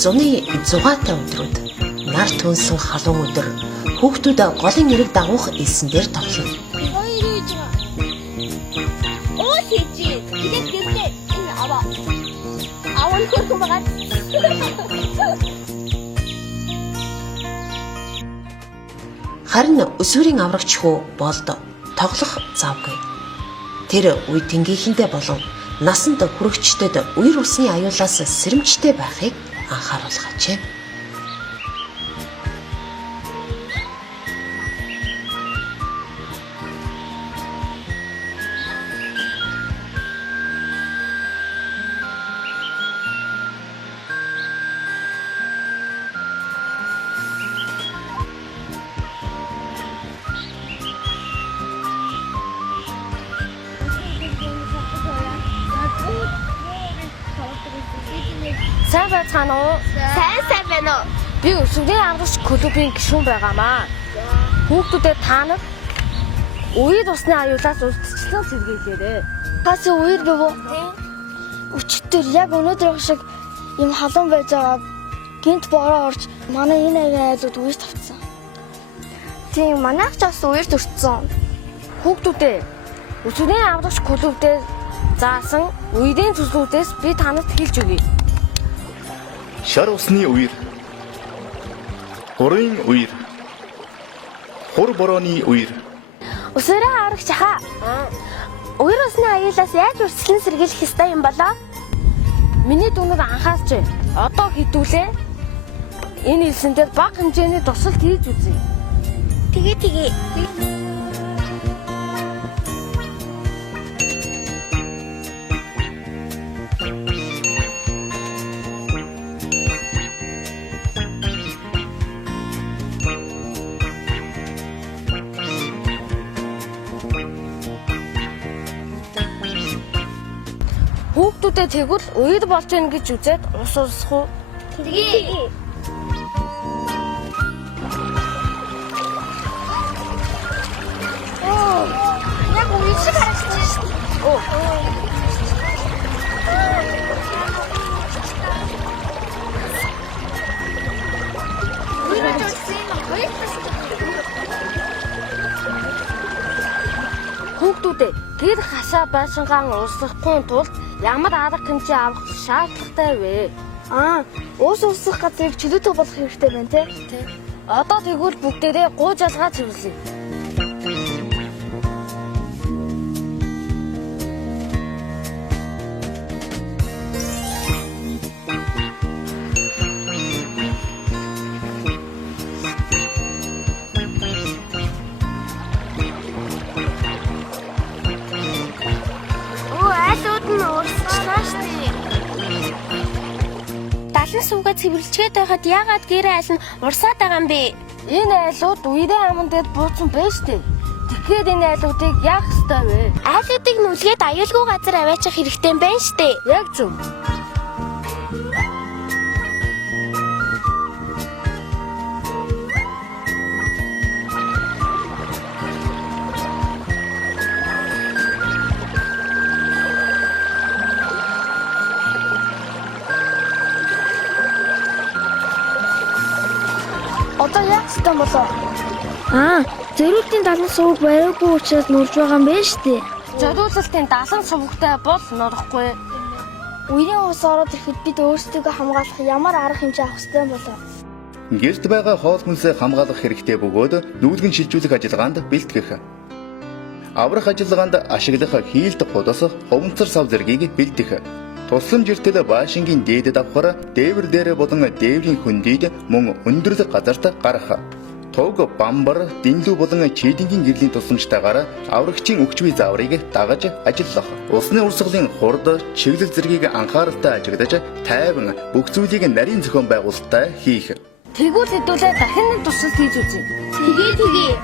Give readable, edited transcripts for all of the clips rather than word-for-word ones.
зуны 6-аатай өдрүүд нар түнсэн халуун өдөр хүүхдүүд голын эрэг дагуух элсэн дээр тоглоно. Харин өсвөрийн аврагч хүү болд тоглох завгүй. Тэр үе тэнгийнхэнтэй болон насанд хүрэгчдэд үер усны аюулаас сэрэмжтэй байхыг анхааруулгаач. Сайн байцгаана уу? Сайн байна уу? Би өсвөрийн аврагч клубын гишүүн байгаамаа. Хүүхдүүдэд та нар үер усны аюулаас урьдчилан сэргийлээрэй. Хаас үер гэв үү? Өчтөр яг өнөөдөр шиг юм халуун байж байгаа. Гинт бороо орж манай энэ аягийн айлууд үер тавцсан. Тийм манайх ч бас үер төрсөн. Хүүхдүүдээ өсвөрийн аврагч клубдээ заасан үерийн төслүүдээс би танад хэлж өгье. Шар усны үер, хурын үер, хур борооны үер. Өсвөрийн аврагч хаа. Үер усны аюулаас яаж урьдчилан сэргийлэх ёстой юм болоо? Миний дүүнэр анхаарч одоо хэдүүлээ. Энэ хэлсэн дээр бага хэмжээний тусалт хийж үзье. Тэгээ. Хүүхдүүдэд тэгвэл үер болж гэнэ гэж үзээд ус урсах уу? Тэгээ. Яг үер шиг харагдаж шүү дээ. Хүүхдүүдээ гэр хашаа байшингаан урсгахгүй тулд ямар арга хэмжээ авах шаардлагатай вэ? Уус урсгах газрыг чөлөөтэй болох хэрэгтэй байна те. Одоо тэгвэл бүгдээрээ гуу жалгаа цэвэрлэе. Далан суугаа цэвэрлжгээд байхад яагаад гэрээ айл нь урсаад байгаа юм бэ? Энэ айлууд үерийн аман дээр бууцсан байж тээ. Тэгэхээр энэ айлуудыг яах ёстой вэ? Айлуудыг нүлгээд аюулгүй газар аваачих хэрэгтэй юм байна штэ. Яг зөв. Одоо яах ёстой болоо? Зөрүүлтийн далан сууг бариагүй учраас нурж байгаа юм байна штэ. Зориулалтын далан сувгтай бол нурахгүй. Үерийн ус ороод ирэхэд бид өөрсдийгөө хамгаалах ямар арга хэмжээ авах ёстой юм болоо? Гэрт байгаа хоол хүнсээ хамгаалах хэрэгтэй бөгөөд нүүлгэн шилжүүлэх ажиллагаанд бэлтгэх. Аврах ажиллагаанд ашиглах хийлд худасах ховонцор сав зэргийг бэлдэх. Тусламж эртэл баашингийн дээдэд авахаар дээвэр дээр болон дээврийн хөндийд мөн өндөрлөг газарт гарах. Туг, бамбар, дэнлүү болон чийдингийн гэрлийн тусламжтайгаар аврагчийн өгчвийн зааврыг дагаж ажиллах. Усны урсгалын хурд, чиглэл зэргийг анхааралтай ажиглаж, тайван бүх зүйлийг нарийн зохион байгуулалттай хийх. Тэгвэл хэдүүлээ дахин нэг тусалт хийж үзье. Тэгээ.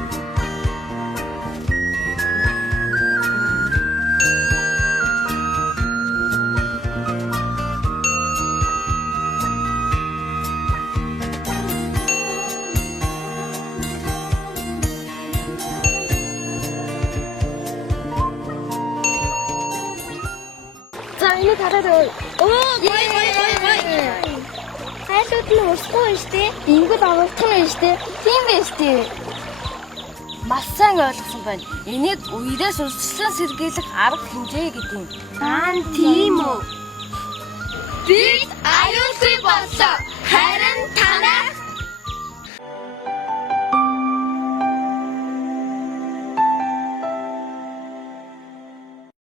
За энэ тараарай. Ой. Айлууд нь урсгүй шүү дээ. Ингүүд аврагдах нь шүү дээ. Тийм байх шүү дээ. Маш сайн ойлгосон байна. Энийг үерээс урьдчилан сэргийлэх арга хэмжээ гэдэг юм. Тийм үү. Бид аюулгүй боллоо.